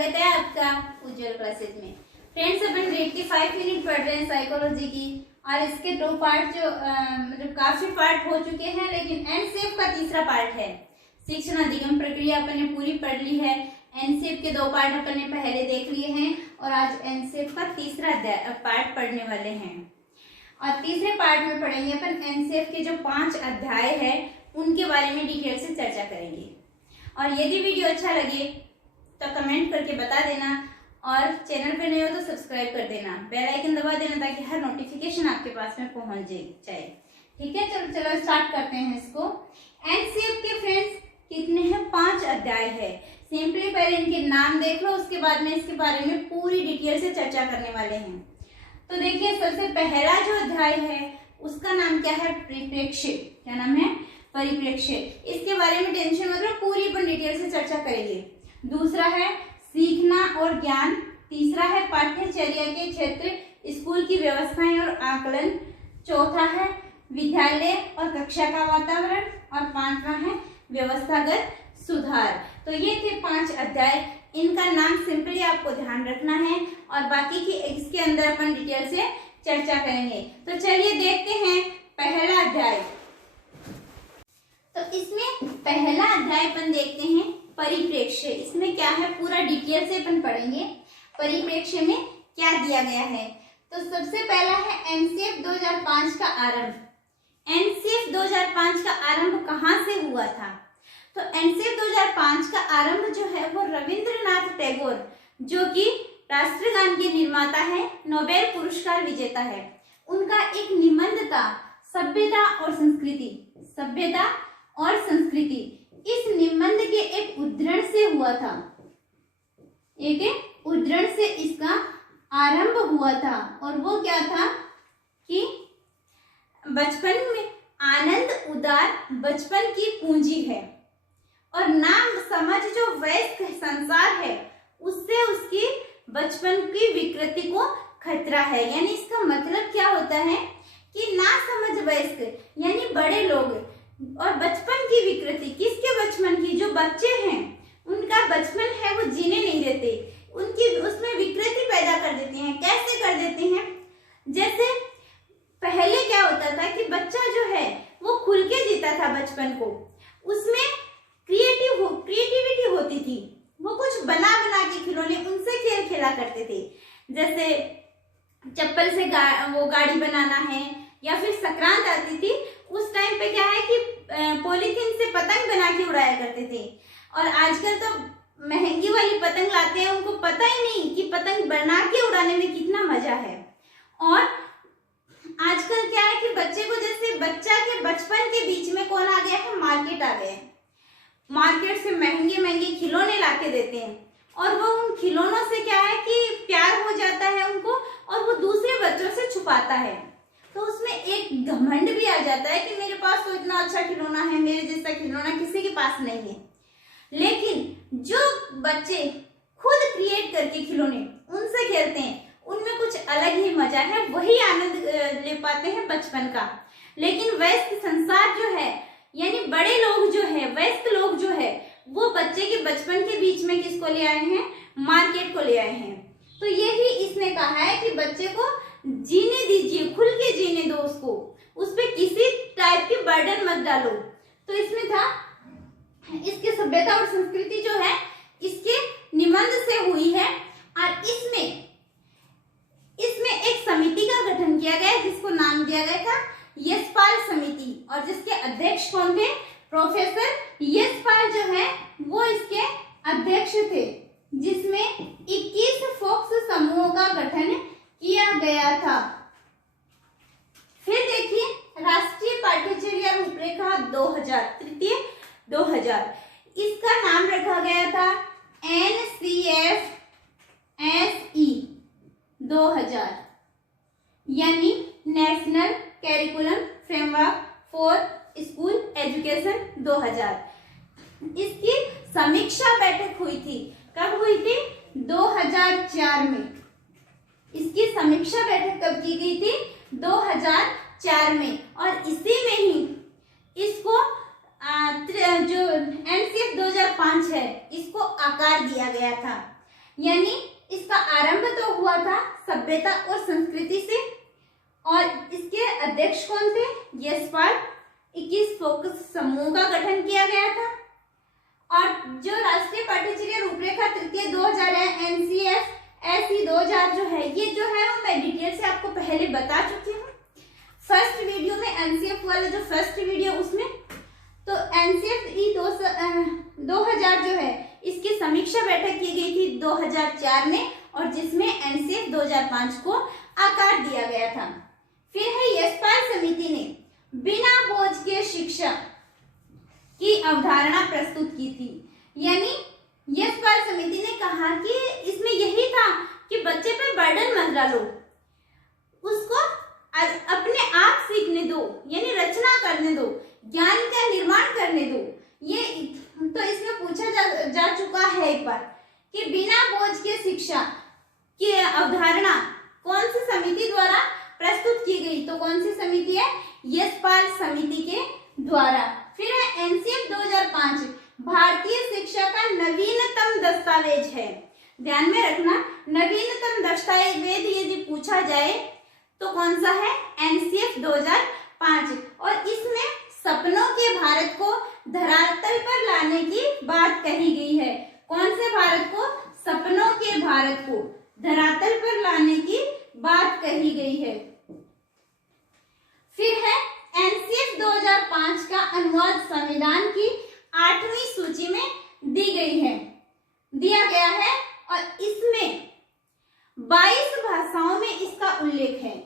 स्वागत है आपका उज्जवल क्लासेस में। फ्रेंड्स, अपन ग्रेड की 5 यूनिट पढ़ रहे हैं साइकोलॉजी की, और इसके 2 पार्ट जो मतलब काफी पार्ट हो चुके हैं, लेकिन एनसेफ का तीसरा पार्ट है। शिक्षण अधिगम प्रक्रिया अपन ने पूरी पढ़ ली है। एनसेफ के 2 पार्ट अपन ने पहले देख लिए हैं और आज एनसेफ का तीसरा पार्ट पढ़ने वाले हैं। और तीसरे पार्ट में पढ़ेंगे अपन एनसेफ के जो 5 अध्याय है उनके बारे में डिटेल से चर्चा करेंगे। और यदि वीडियो अच्छा लगे तो कमेंट करके बता देना, और चैनल पे नए हो तो सब्सक्राइब कर देना, बेल आइकन दबा देना ताकि हर नोटिफिकेशन आपके पास में पहुंच जाए। ठीक है, चलो स्टार्ट करते हैं इसको। एनसेफ के फ्रेंड्स कितने हैं? 5 अध्याय है। सिंपली पहले इनके नाम देख लो, उसके बाद में इसके बारे में पूरी डिटेल से चर्चा करने वाले हैं। तो देखिए, सबसे पहला जो अध्याय है उसका नाम क्या है? परिप्रेक्ष्य। क्या नाम है? परिप्रेक्ष्य। इसके बारे में टेंशन मतलब पूरी अपन डिटेल से चर्चा करेंगे। दूसरा है सीखना और ज्ञान। तीसरा है पाठ्यचर्या के क्षेत्र, स्कूल की व्यवस्थाएं और आकलन। चौथा है विद्यालय और कक्षा का वातावरण, और 5वां है व्यवस्थागत सुधार। तो ये थे 5 अध्याय। इनका नाम सिंपली आपको ध्यान रखना है, और बाकी की इसके अंदर अपन डिटेल से चर्चा करेंगे। तो चलिए देखते हैं पहला अध्याय। तो इसमें पहला अध्याय अपन देखते हैं परिप्रेक्ष्य। इसमें क्या है पूरा डिटेल से अपन पढ़ेंगे। परिप्रेक्ष्य में क्या दिया गया है? तो सबसे पहला है एनसेफ 2005 का आरंभ। एनसेफ 2005 का आरंभ कहाँ से हुआ था? तो एनसेफ 2005 का आरंभ जो है वो रविंद्रनाथ टैगोर, जो कि राष्ट्रगान के निर्माता है, नोबेल पुरस्कार विजेता है, उनका एक निबंध था सभ्यता और संस्कृति। सभ्यता और संस्कृति, इस निबंध के एक उद्धरण से हुआ था। एक उद्धरण से इसका आरंभ हुआ था, और वो क्या था कि बचपन में आनंद उदार बचपन की पूंजी है, और नाम समझ जो वयस्क संसार है उससे उसकी बचपन की विकृति को खतरा है। यानी इसका मतलब क्या होता है कि ना समझ वयस्क यानी बड़े लोग, और बचपन की विकृति, किसके बचपन की? जो बच्चे हैं उनका बचपन है वो जीने नहीं देते, उनकी उसमें विकृति पैदा कर देते हैं। कैसे कर देते हैं? जैसे पहले क्या होता था कि बच्चा जो है वो खुल के जीता था बचपन को, उसमें क्रिएटिविटी होती थी, वो कुछ बना के खिलौने उनसे खेल खेला करते थे। जैसे चप्पल से वो गाड़ी बनाना है, या फिर संक्रांत आती थी उस टाइम पे क्या है कि पॉलीथीन से पतंग बना के उड़ाया करते थे। और आजकल तो महंगी वाली पतंग लाते हैं, उनको पता ही नहीं कि पतंग बना के उड़ाने में कितना मजा है। और आजकल क्या है कि बच्चे को, जैसे बच्चा के बचपन के बीच में कौन आ गया है? मार्केट आ गए। मार्केट से महंगे खिलौने लाके देते हैं, और वो उन खिलौनों से क्या है कि प्यार हो जाता है उनको, और वो दूसरे बच्चों से छुपाता है। तो उसमें एक घमंड भी आ जाता है कि मेरे पास तो इतना अच्छा खिलौना है, मेरे जैसा खिलौना किसी के पास नहीं है। लेकिन जो बच्चे खुद क्रिएट करके खिलौने उनसे खेलते हैं, उनमें कुछ अलग ही मजा है, वही आनंद ले पाते हैं बचपन का। लेकिन वयस्क संसार जो है, यानी बड़े लोग जो है, वयस्क लोग जो है, वो बच्चे के बचपन के बीच में किसको ले आए हैं? मार्केट को ले आए हैं। तो यही इसने कहा है कि बच्चे को जीने दीजिए, खुल के जीने दो उसको, उस पे किसी टाइप की बर्डन मत डालो। तो इसमें था इसके सभ्यता और संस्कृति जो है इसके निबंध से हुई है, और इसमें एक समिति का गठन किया गया जिसको नाम दिया गया था यशपाल समिति, और जिसके अध्यक्ष कौन थे? प्रोफेसर यशपाल जो है वो इसके अध्यक्ष थे, जिसमें 21 फोक्स समूहों का गठन किया गया था। फिर देखिए राष्ट्रीय पाठ्यचर्या रूपरेखा 2000, तृतीय 2000, इसका नाम रखा गया था NCFSE 2000, यानी national curriculum framework for school education 2000। इसकी समीक्षा बैठक हुई थी। कब हुई थी? 2004 में। इसकी समीक्षा बैठक कब की गई थी? 2004 में। और इसी में ही इसको जो एनसीएफ 2005 है इसको आकार दिया गया था। यानी इसका आरंभ तो हुआ था सभ्यता और संस्कृति से, और इसके अध्यक्ष कौन थे? यशपाल। 21 फोकस समूह का गठन किया गया था। और जो राष्ट्रीय पाठ्यचर्या रूपरेखा तृतीय 2000 है, एनसीएफ एसई 2000 जो है, ये जो है वो मैं डिटेल से आपको पहले बता चुकी हूँ फर्स्ट वीडियो में। एनसीएफ वाला जो फर्स्ट वीडियो उसमें तो एनसीएफ 2000 जो है इसकी समीक्षा बैठक की गई थी 2004 में, और जिसमें एनसीएफ 2005 को आकार दिया गया था। फिर है यशपाल समिति ने बिना बोझ के शिक्षा की अवधारणा प्रस्तुत की थी। यानी यशपाल समिति ने कहा कि इसमें यही था कि बच्चे पे बर्डन मत डालो, उसको अपने आप सीखने दो, यानी रचना करने दो, ज्ञान का निर्माण करने दो। ये तो इसमें पूछा जा चुका है एक बार कि बिना बोझ के शिक्षा की अवधारणा कौन सी समिति द्वारा प्रस्तुत की गई? तो कौन सी समिति है? यशपाल समिति के द्वारा। फिर है एनसीएफ 2005 भारतीय शिक्षा का नवीनतम दस्तावेज है। ध्यान में रखना, नवीनतम दस्तावेज यदि पूछा जाए तो कौन सा है? एनसीएफ 2005। और इसमें सपनों के भारत को धरातल पर लाने की बात कही गई है। कौन से भारत को? सपनों के भारत को धरातल पर लाने की बात कही गई है। फिर है एनसीएफ 2005 का अनुवाद संविधान की 8वीं सूची में दिया गया है, और इसमें 22 भाषाओं में इसका उल्लेख है।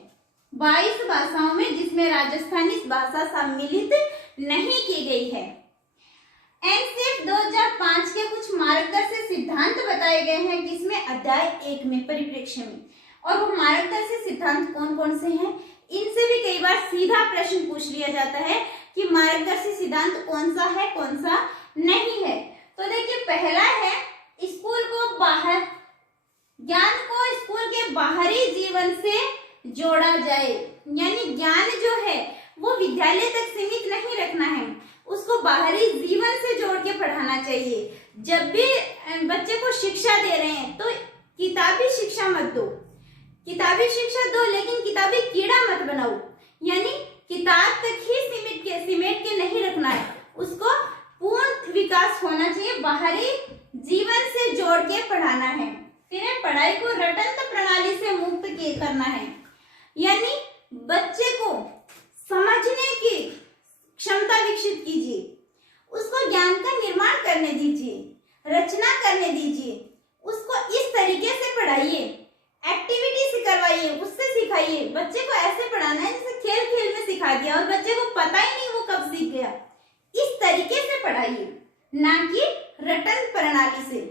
22 भाषाओं में, जिसमें राजस्थानी भाषा सम्मिलित नहीं की गई है। एनसीएफ 2005 के कुछ मार्गदर्शक सिद्धांत बताए गए हैं किसमें? अध्याय 1 में, परिप्रेक्ष्य में। और वो मार्गदर्शक सिद्धांत कौन कौन से हैं? इनसे भी कई बार सीधा प्रश्न पूछ लिया जाता है कि मार्गदर्शक सिद्धांत कौन सा है, कौन सा नहीं है। तो देखिए, पहला है ज्ञान को स्कूल के बाहरी जीवन से जोड़ा जाए। यानी ज्ञान जो है वो विद्यालय तक सीमित नहीं रखना है, उसको बाहरी जीवन से जोड़ के पढ़ाना चाहिए। जब भी बच्चे को शिक्षा दे रहे हैं तो किताबी शिक्षा मत दो, किताबी शिक्षा दो लेकिन किताबी कीड़ा मत बनाओ। यानी किताब तक ही सिमट के नहीं रखना है, उसको पूर्ण विकास होना चाहिए, बाहरी जीवन से जोड़ के पढ़ाना है। फिर पढ़ाई को रटंत प्रणाली से मुक्त करना है। यानी बच्चे को समझने की क्षमता विकसित कीजिए, उसको ज्ञान का निर्माण करने दीजिए, रचना करने दीजिए, उसको इस तरीके से पढ़ाइए, एक्टिविटी से करवाइए, उससे सिखाइए। बच्चे को ऐसे पढ़ाना है जैसे खेल खेल में सिखा दिया और बच्चे को पता ही नहीं वो कब सीख गया। इस तरीके से पढ़ाइए, ना कि रटन प्रणाली से।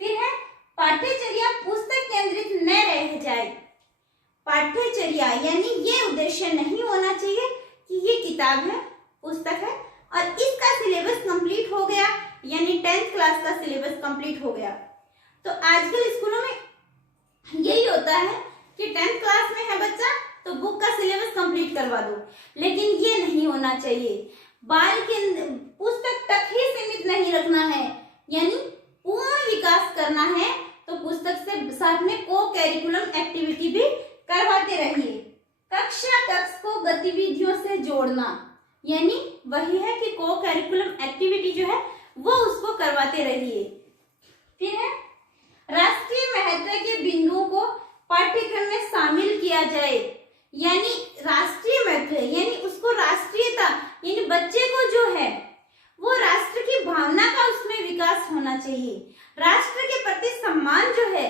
फिर है पाठ्यचर्या पुस्तक केंद्रित न रह जाए। पाठ्यचर्या यानी ये उद्देश्य नहीं होना चाहिए कि ये किताब है, पुस्तक है और इसका सिलेबस कंप्लीट हो गया, यानी 10th क्लास का सिलेबस कंप्लीट हो गया। तो आजकल स्कूलों में यही होता है कि 10th क्लास में है बच्चा तो बुक का सिलेबस कंप्लीट करवा दो, लेकिन ये नहीं होना चाहिए। बाल के पुस्तक तक ही सीमित नहीं रखना है, यानी पूर्ण विकास करना है तो पुस्तक से साथ में को करिकुलम एक्टिविटी भी करवाते रहिए। कक्ष को गतिविधियों से जोड़ना, यानी वही है कि को करिकुलम एक्टिविटी जो है वो उसको करवाते रहिए। फिर है राष्ट्रीय महत्व के बिंदुओं को पाठ्यक्रम में शामिल किया जाए। यानी राष्ट्रीय महत्व यानी उसको राष्ट्रीयता, यानी बच्चे को जो है वो राष्ट्र की भावना का उसमें विकास होना चाहिए। राष्ट्र के प्रति सम्मान जो है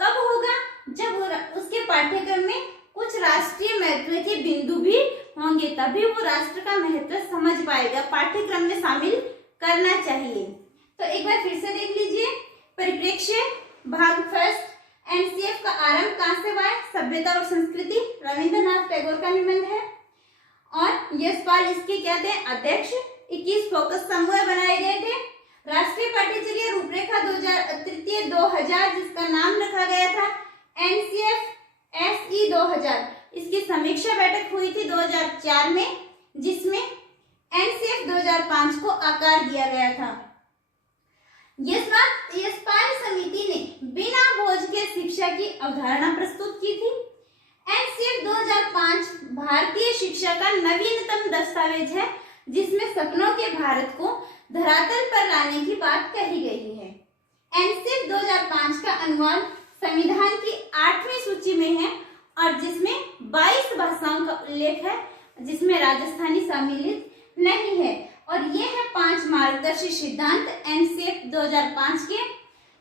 कब होगा? जब उसके पाठ्यक्रम में कुछ राष्ट्रीय महत्व के बिंदु भी होंगे, तभी वो राष्ट्र का महत्व समझ पाएगा। पाठ्यक्रम में शामिल करना चाहिए। तो एक बार फिर से देख लीजिए, परिप्रेक्ष्य भाग फर्स्ट, एनसीएफ का आरंभ कहां से हुआ है? सभ्यता और संस्कृति, रविंद्रनाथ टैगोर का निबंध है। और यशपाल इसके क्या थे? अध्यक्ष। 21 फोकस समूह बनाए गए थे। राष्ट्रीय पाठ्यचर्या रूपरेखा 2000 जिसका नाम रखा गया था एनसीएफ एसई 2000, इसकी समीक्षा बैठक हुई थी 2004 में, जिसमें एनसीएफ 2005 को आकार दिया गया था। यशपाल समिति ने बिना शिक्षा की अवधारणा प्रस्तुत की थी। एनसीएफ 2005 भारतीय शिक्षा का नवीनतम दस्तावेज है जिसमें सपनों के भारत को धरातल पर लाने की बात कही गई है। एनसीएफ 2005 का अनुवाद संविधान की 8वीं सूची में है और जिसमें 22 भाषाओं का उल्लेख है, जिसमें राजस्थानी सम्मिलित नहीं है। और ये है 5 मार्गदर्शी सिद्धांत एनसीएफ 2005 के।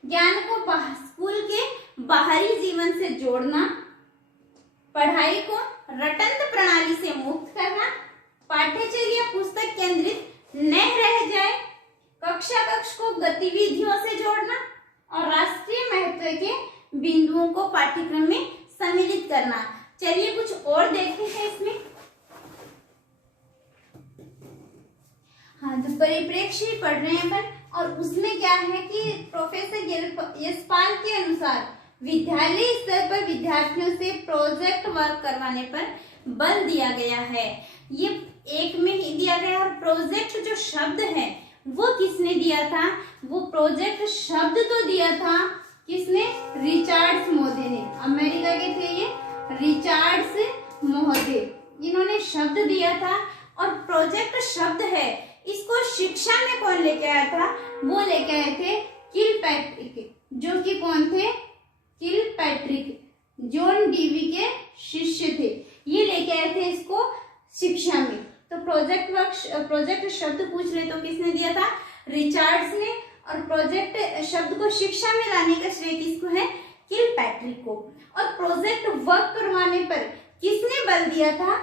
ज्ञान को स्कूल के बाहरी जीवन से जोड़ना, पढ़ाई को रटंत प्रणाली से मुक्त करना, पाठ्यचर्या पुस्तक केंद्रित न रह जाए, कक्षा कक्ष को गतिविधियों से जोड़ना और राष्ट्रीय महत्व के बिंदुओं को पाठ्यक्रम में सम्मिलित करना। चलिए कुछ और देखते हैं इसमें। हाँ, तो परिप्रेक्ष्य पढ़ रहे हैं अपन, और उसमें क्या है कि प्रोफेसर यशपाल के अनुसार विद्यालय स्तर पर विद्यार्थियों से प्रोजेक्ट वर्क करवाने पर बल दिया गया है। ये एक में ही दिया गया। और प्रोजेक्ट जो शब्द है वो किसने दिया था? वो प्रोजेक्ट शब्द तो दिया था किसने? रिचर्ड्स महोदय ने। अमेरिका के थे ये रिचर्ड्स महोदय, इन्होंने शब्द दिया था। और प्रोजेक्ट शब्द है, इसको शिक्षा में कौन लेके आया था? वो लेके आए थे किलपैट्रिक, जो कि कौन थे? किलपैट्रिक जॉन डीवी के शिष्य थे। ये लेके आए थे इसको शिक्षा में। तो प्रोजेक्ट शब्द पूछ रहे तो किसने दिया था? रिचर्ड्स ने। और प्रोजेक्ट शब्द को शिक्षा में लाने का श्रेय किसको है? किलपैट्रिक को। और प्रोजेक्ट वर्क करवाने पर किसने बल दिया था?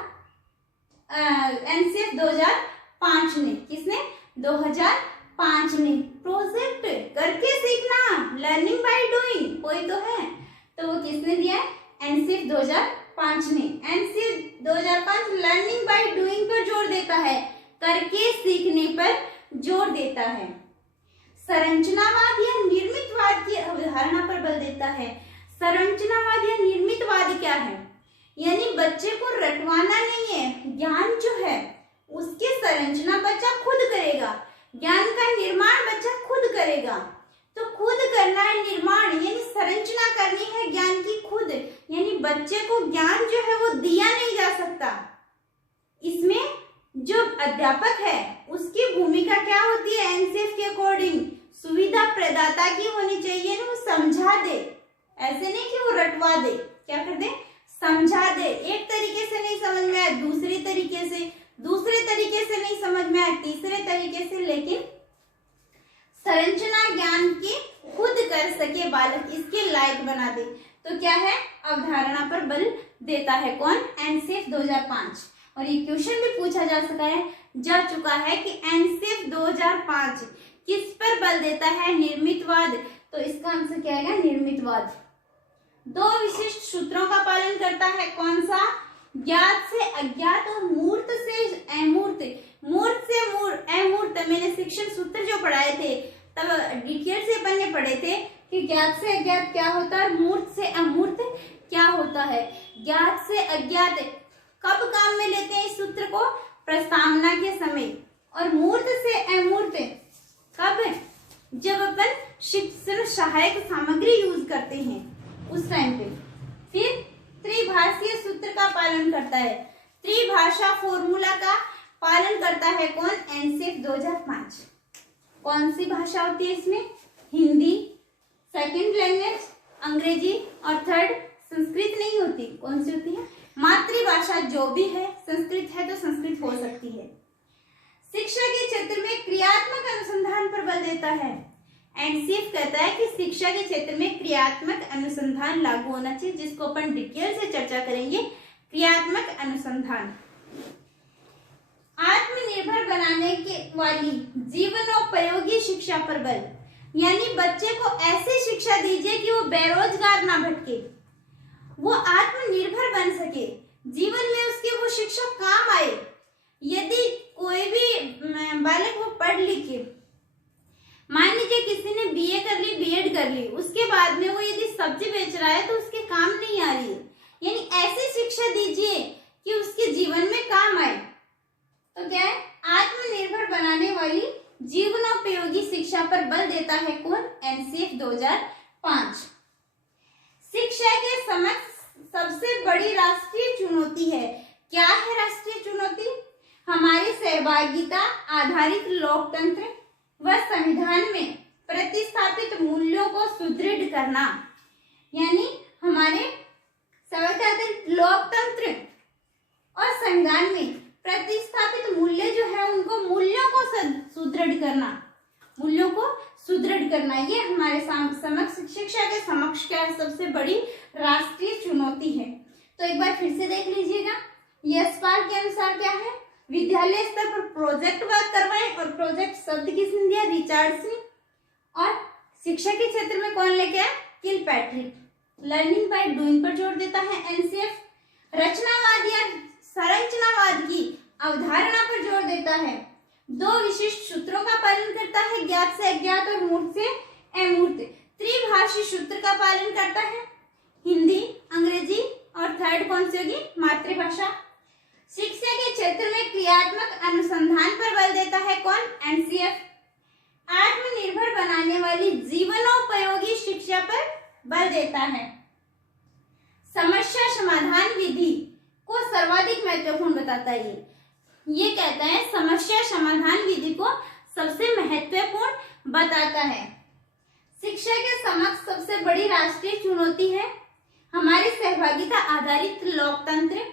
एनसीएफ 2005 ने। किसने? 2005 ने। प्रोजेक्ट करके सीखना, लर्निंग बाय डूइंग, कोई तो है, तो वो किसने दिया है? एनसीएफ 2005 ने। एनसीएफ 2005 लर्निंग बाय डूइंग पर जोर देता है, करके सीखने पर जोर देता है। संरचनावाद या निर्मितवाद की अवधारणा पर बल देता है। संरचनावाद या निर्मितवाद क्या है? यानी बच्चे को रटवाना नहीं है, ज्ञान जो है उसकी संरचना बच्चा खुद करेगा, ज्ञान का निर्माण बच्चा खुद करेगा। तो खुद करना है निर्माण, यानी संरचना करनी है ज्ञान की खुद। यानी बच्चे को ज्ञान जो है वो दिया नहीं जा सकता। इसमें जो अध्यापक है उसकी भूमिका क्या होती है? एनसीएफ के अकॉर्डिंग सुविधा प्रदाता की होनी चाहिए ना, वो समझा दे, ऐसे नहीं कि वो रटवा दे। क्या कर दे? समझा दे। एक तरीके से नहीं समझ में आया दूसरे तरीके से, दूसरे तरीके से नहीं समझ में आया तीसरे तरीके से, लेकिन संरचना ज्ञान की खुद कर सके बालक, इसके लायक बना दे। तो क्या है? अवधारणा पर बल देता है कौन? एनसीएफ 2005। और ये क्वेश्चन भी पूछा जा चुका है कि एनसीएफ 2005 किस पर बल देता है? निर्मितवाद। तो इसका आंसर क्या आएगा? निर्मितवाद। 2 विशिष्ट सूत्रों का पालन करता है। कौन सा? ज्ञात से अज्ञात और मूर्त से अमूर्त। मूर्त से अमूर्त। मैंने शिक्षण सूत्र जो पढ़ाए थे तब डिटेल से अपन ने पढ़े थे कि ज्ञात से अज्ञात क्या होता है, मूर्त से अमूर्त क्या होता है। ज्ञात से अज्ञात कब काम में लेते हैं इस सूत्र को? प्रस्तावना के समय। और मूर्त से अमूर्त कब? जब अपन शिक्षण सहायक सामग्री यूज करते हैं उस टाइम पे। फिर त्रिभाषीय सूत्र का पालन करता है, त्रिभाषा फॉर्मूला का पालन करता है कौन? एनसीएफ 2005। कौन सी भाषा होती है इसमें? हिंदी, सेकंड लैंग्वेज अंग्रेजी, और थर्ड संस्कृत नहीं होती। कौन सी होती है? मातृभाषा जो भी है, संस्कृत है तो संस्कृत हो सकती है। शिक्षा के क्षेत्र में क्रियात्मक अनुसंधान पर बल देता है। एनसीएफ कहता है कि शिक्षा के क्षेत्र में क्रियात्मक अनुसंधान लागू होना चाहिए, जिसको अपन डिटेल से चर्चा करेंगे। क्रियात्मक अनुसंधान। आत्मनिर्भर बनाने के वाली जीवनोपयोगी शिक्षा पर बल, यानी बच्चे को ऐसी शिक्षा दीजिए कि वो बेरोजगार ना भटके, वो आत्मनिर्भर बन सके, जीवन में उसके वो शिक्षा काम आए। यदि कोई भी बालक वो पढ़ लिख के, मान लीजिए किसी ने बीए कर ली, बीएड कर ली, उसके बाद में वो यदि सब्जी बेच रहा है तो उसके काम नहीं आ रही है, यानी ऐसी शिक्षा दीजिए कि उसके जीवन में काम आए। तो क्या है? आत्मनिर्भर बनाने वाली जीवनोपयोगी शिक्षा पर बल देता है कौन? एनसीएफ 2005। शिक्षा के समक्ष सबसे बड़ी राष्ट्रीय चुनौती है। क्या है राष्ट्रीय चुनौती? हमारी सहभागिता आधारित लोकतंत्र व संविधान में प्रतिस्थापित मूल्यों को सुदृढ़ करना। यानी हमारे लोकतंत्र और संविधान में प्रतिस्थापित मूल्य जो है उनको मूल्यों को सुदृढ़ करना, मूल्यों को सुदृढ़ करना, ये हमारे समक्ष शिक्षा के समक्ष क्या है? सबसे बड़ी राष्ट्रीय चुनौती है। तो एक बार फिर से देख लीजिएगा। यशपाल के अनुसार क्या है? विद्यालय स्तर पर प्रोजेक्ट वर्क करवाएं, और प्रोजेक्ट शब्द किसने दिया? रिचर्डसन। और शिक्षा के क्षेत्र में कौन लेके आया? किलपैट्रिक। लर्निंग बाय डूइंग पर जोर देता है एनसीएफ। रचनावाद या संरचनावाद की अवधारणा पर जोर देता है। दो विशिष्ट सूत्रों का पालन करता है, ज्ञात से अज्ञात और मूर्त से अमूर्त। त्रिभाषी सूत्र का पालन करता है, हिंदी, अंग्रेजी, और थर्ड कौन सी होगी? मातृभाषा। शिक्षा के क्षेत्र में क्रियात्मक अनुसंधान पर बल देता है कौन? एनसीएफ। आत्मनिर्भर बनाने वाली जीवनोपयोगी शिक्षा पर बल देता है। समस्या समाधान विधि को सर्वाधिक महत्वपूर्ण बताता है। ये कहता है समस्या समाधान विधि को सबसे महत्वपूर्ण बताता है। शिक्षा के समक्ष सबसे बड़ी राष्ट्रीय चुनौती है हमारी सहभागिता आधारित लोकतंत्र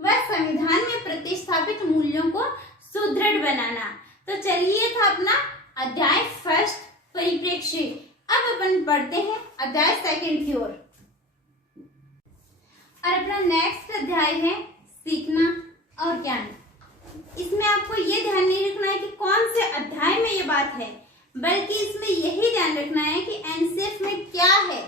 व संविधान में प्रतिस्थापित मूल्यों को सुदृढ़ बनाना। तो चलिए था अपना अध्याय फर्स्ट परिप्रेक्ष्य। अब अपन पढ़ते हैं अध्याय सेकंड की ओर। और अपना नेक्स्ट अध्याय है सीखना और ज्ञान। इसमें आपको ये ध्यान नहीं रखना है कि कौन से अध्याय में ये बात है, बल्कि इसमें यही ध्यान रखना है कि एनसीएफ में क्या है।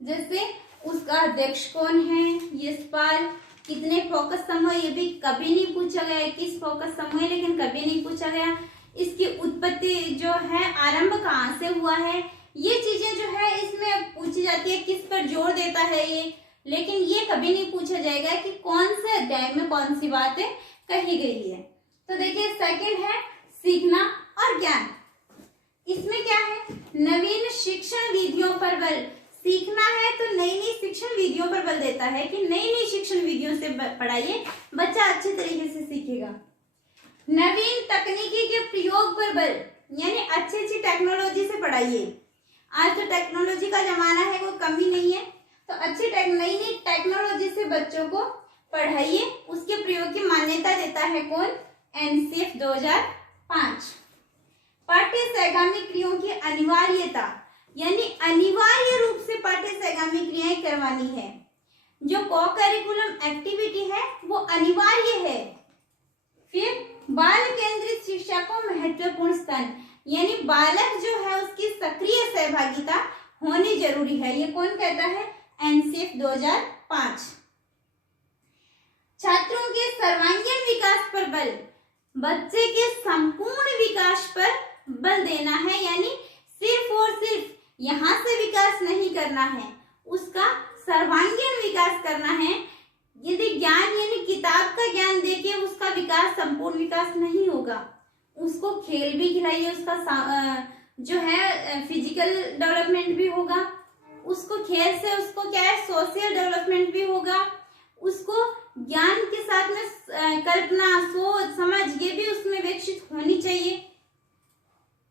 जैसे उसका अध्यक्ष कौन है, यशपाल, कितने फोकस समूह, ये भी कभी नहीं पूछा गया। 21 फोकस समूह है, लेकिन कभी नहीं पूछा गया। इसकी उत्पत्ति जो है, आरंभ कहाँ से हुआ है, ये चीजें जो है इसमें पूछी जाती है। किस पर जोर देता है ये, लेकिन ये कभी नहीं पूछा जाएगा कि कौन से अध्याय में कौन सी बातें कही गई है। तो देखिए सेकंड है सीखना और ज्ञान। इसमें क्या है? नवीन शिक्षण विधियों पर बल। सीखना है तो नई नई शिक्षण विधियों पर बल देता है कि नई नई शिक्षण विधियों से पढ़ाइए, बच्चा अच्छे तरीके से सीखेगा। नवीन तकनीकी के प्रयोग पर बल, यानी अच्छी अच्छी टेक्नोलॉजी से पढ़ाइए। आज तो टेक्नोलॉजी का जमाना है, कोई कमी नहीं है, तो अच्छी नई नई टेक्नोलॉजी से बच्चों को पढ़ाइए। उसके प्रयोग की मान्यता देता है कौन? एनसीएफ 2005। पाठ्य सहगामी क्रियाओं की अनिवार्यता, यानी अनिवार्य रूप से पाठ्य सहगामी क्रियाएं करवानी है। जो को करिकुलम एक्टिविटी है वो अनिवार्य है। फिर बाल केंद्रित शिक्षा को महत्वपूर्ण स्थान, यानी बालक जो है उसकी सक्रिय सहभागिता होनी जरूरी है। ये कौन कहता है? एनसीएफ 2005। छात्रों के सर्वांगीण विकास पर बल, बच्चे के संपूर्ण विकास पर बल देना है, यानी सिर्फ और सिर्फ यहाँ से विकास नहीं करना है, उसका सर्वांगीण विकास करना है। यदि ज्ञान यानी किताब का ज्ञान देके उसका विकास, संपूर्ण विकास नहीं होगा। उसको खेल भी खिलाइए, उसका जो है फिजिकल डेवलपमेंट भी होगा, उसको खेल से उसको क्या है सोशल डेवलपमेंट भी होगा, उसको ज्ञान के साथ में कल्पना, सोच, समझ ये भी उसमें विकसित होनी चाहिए।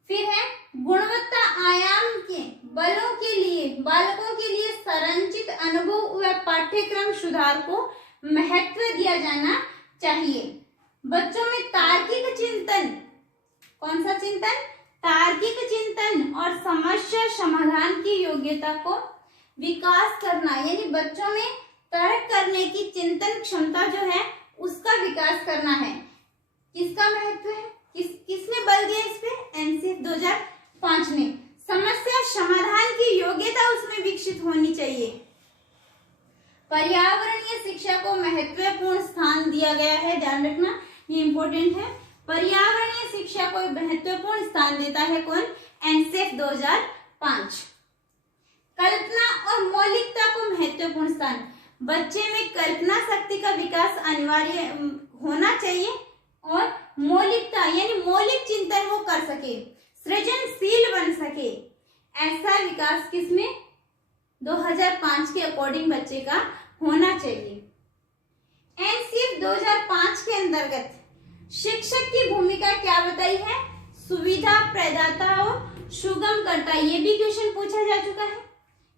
फिर है गुणवत्ता आयाम के बलों के लिए, बालकों के लिए संरचित अनुभव व पाठ्यक्रम सुधार को महत्व दिया जाना चाहिए। बच्चों में तार्किक चिंतन, कौन सा चिंतन? तार्किक चिंतन और समस्या समाधान की योग्यता को विकास करना, यानी बच्चों में तर्क करने की चिंतन क्षमता जो है उसका विकास करना है। किसका महत्व है? किसने बल दिया इस पे? एनसीएफ 2005 ने। समस्या समाधान की योग्यता उसमें विकसित होनी चाहिए। पर्यावरणीय शिक्षा को महत्वपूर्ण स्थान दिया गया है, ध्यान रखना ये इंपॉर्टेंट है। पर्यावरणीय शिक्षा को महत्वपूर्ण स्थान देता है कौन? एनसीएफ 2005। कल्पना और मौलिकता को महत्वपूर्ण स्थान, बच्चे में कल्पना शक्ति का विकास अनिवार्य होना चाहिए और मौलिकता यानी मौलिक चिंतन वो कर सके, सृजनशील बन सके, ऐसा विकास किसमें? 2005 के अकॉर्डिंग बच्चे का होना चाहिए। एनसीएफ 2005 के अंतर्गत शिक्षक की भूमिका क्या बताई है? सुविधा प्रदाता और सुगमकर्ता। ये भी क्वेश्चन पूछा जा चुका है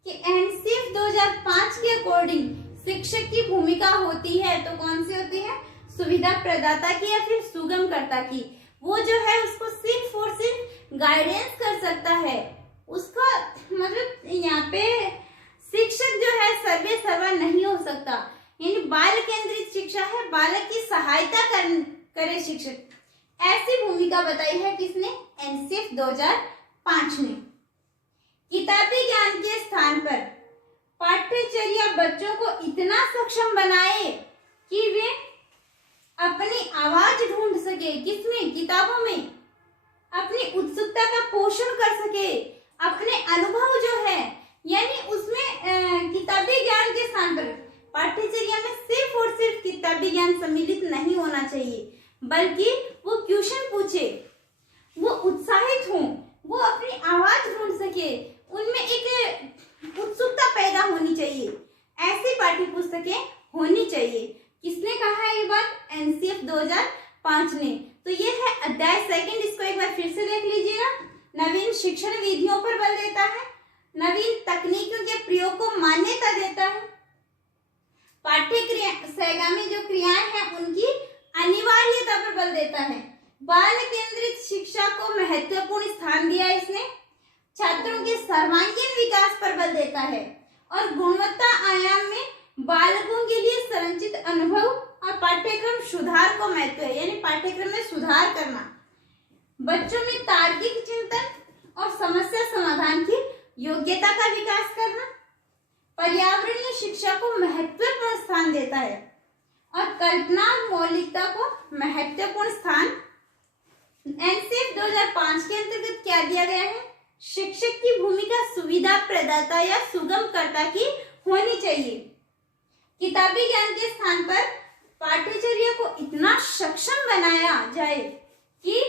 कि एनसीएफ 2005 के अकॉर्डिंग शिक्षक की भूमिका होती है तो कौन सी होती है? सुविधा प्रदाता की या फिर सुगमकर्ता की। वो जो है उसको सिर्फ और सिर्फ गाइडेंस कर सकता है, उसका मतलब यहाँ पे शिक्षक जो है सर्वे सर्वा नहीं हो सकता, यानी बाल केंद्रित शिक्षा है, बालक की सहायता करे शिक्षक। ऐसी भूमिका बताई है किसने? एनसीएफ 2005 ने। किताबी ज्ञान के स्थान पर पाठ्यचर्या बच्चों को इतना सक्षम बनाए कि वे अपनी आवाज ढूंढ सके। किसमें? किताबों में। अपनी उत्सुकता का पोषण कर सके, अपने अनुभव जो है, यानी उसमें किताबी ज्ञान के स्थान पर पाठ्यचर्या में सिर्फ और सिर्फ किताबी ज्ञान सम्मिलित नहीं होना चाहिए, बल्कि वो क्वेश्चन पूछे, वो उत्साहित हो, वो अपनी आवाज ढूंढ सके, उनमें एक उत्सुकता पैदा होनी चाहिए। ऐसी पाठ्य पुस्तकें होनी चाहिए। किसने कहा है ये बात? एनसीएफ 2005 ने। तो ये है अध्याय सेकंड, इसको एक बार फिर से देख लीजिएगा। नवीन शिक्षण विधियों पर बल देता है, नवीन तकनीकों के प्रयोग को मान्यता देता है, पाठ्य सहगामी जो क्रियाएं हैं उनकी अनिवार्यता पर बल देता है, बाल केंद्रित शिक्षा को महत्वपूर्ण स्थान दिया इसने, छात्रों के सर्वांगीण विकास पर बल देता है और गुणवत्ता आयाम में बालकों के लिए संरचित अनुभव और पाठ्यक्रम सुधार को महत्व है, यानी पाठ्यक्रम में सुधार करना, बच्चों में तार्किक चिंतन और समस्या समाधान की योग्यता का विकास करना, पर्यावरणीय शिक्षा को महत्वपूर्ण स्थान देता है और कल्पना मौलिकता को महत्वपूर्ण स्थान। एनसीएफ 2005 के अंतर्गत क्या दिया गया है? शिक्षक की भूमिका सुविधा प्रदाता या सुगमकर्ता की होनी चाहिए। किताबी ज्ञान के स्थान पर पाठ्यचर्या को इतना सक्षम बनाया जाए कि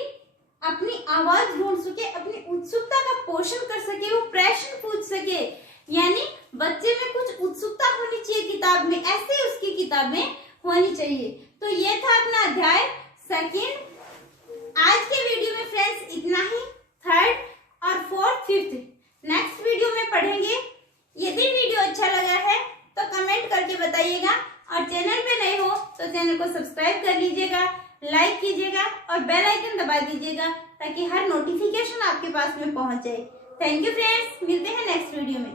अपनी आवाज ढूंढ सके, अपनी उत्सुकता का पोषण कर सके, वो प्रश्न पूछ सके, यानी बच्चे में कुछ उत्सुकता होनी चाहिए किताब में, ऐसे उसकी किताबें होनी चाहिए। तो ये था अपना अध्याय सेकंड। आज के वीडियो में फ्रेंड्स इतना ही। थर्ड और फोर्थ फिफ्थ नेक्स्ट वीडियो में पढ़ेंगे। यदि वीडियो अच्छा लगा है तो कमेंट करके बताइएगा और चैनल पे नए हो तो चैनल को सब्सक्राइब कर लीजिएगा, लाइक कीजिएगा और बेल आइकन दबा दीजिएगा ताकि हर नोटिफिकेशन आपके पास में पहुंच जाए। थैंक यू फ्रेंड्स, मिलते हैं नेक्स्ट वीडियो में।